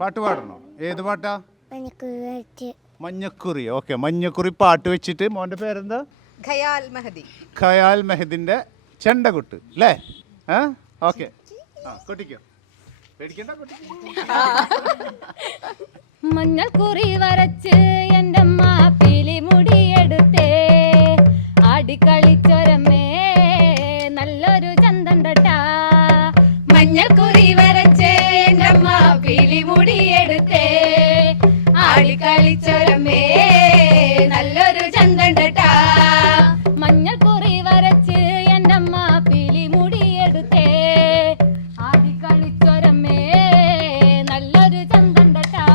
പാട്ട് പാടണോ? ഏത് പാട്ടാ? മഞ്ഞക്കുറി. ഓക്കെ മഞ്ഞക്കുറി പാട്ട് വെച്ചിട്ട് മോന്റെ പേരെന്താ? ഖയാൽ മഹദി. ഖയാൽ മെഹദിന്റെ ചെണ്ടകുട്ട് അല്ലേ ആ ഓക്കെ. ആ കൊട്ടിക്കോ. പേടിക്കണ്ട കൊട്ടിക്കോ. മഞ്ഞൾ കുറി വരച്ച് മഞ്ഞൾ കുറി വരച്ചേ എന്റെ അമ്മ പിലിമുടിയെടുത്തേ ആടിക്കളിച്ചൊരമ്മേ നല്ലൊരു ചന്തണ്ടട്ടാ മഞ്ഞൾ കുറി വരച്ച് എന്റെ അമ്മ പിലിമുടിയെടുത്തേ ആടിക്കളിച്ചൊരമ്മേ നല്ലൊരു ചന്തണ്ടട്ടാ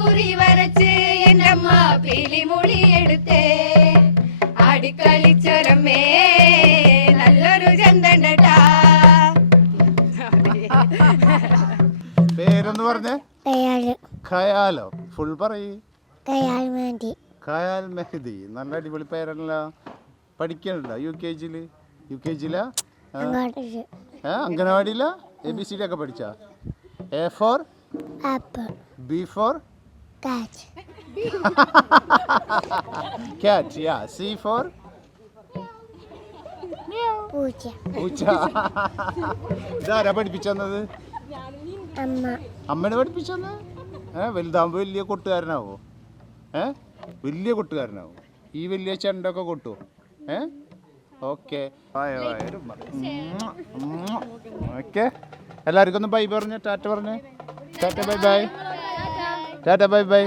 കുറി വരച്ച് എന്റെ അമ്മ പിലിമുടി എടുത്തേ. ആടിക്കളിച്ചൊരമ്മേ പേരെന്ന് പറഞ്ഞേ? ഖയാലോ ഫുൾ പറയ്. ഖയാൽ മെഹദി. നല്ല അടിപൊളി പേരല്ല. പഠിക്കണല്ലോ യു കെ ജിയിൽ യു കെ ജിയിലാ അംഗനവാടിയിലാ? എ ബി സി ഡി ഒക്കെ പഠിച്ച? A for? Apple B for? Cat yeah. C four? പൂച്ച. ഇതാരാ പഠിപ്പിച്ചത് അമ്മ. അമ്മനെ പഠിപ്പിച്ചത് ഏ വലുതാകുമ്പോൾ വലിയ കൊട്ടുകാരനാവോ? ഏ വലിയ കൊട്ടുകാരനാവോ? ഈ വലിയ ചെണ്ടൊക്കെ കൊട്ടുവോ ഏ? ഓക്കെ. ഓക്കെ. എല്ലാവർക്കും ഒന്ന് ബൈ പറഞ്ഞേ ടാറ്റ പറഞ്ഞേ. Tata bye bye tata bye bye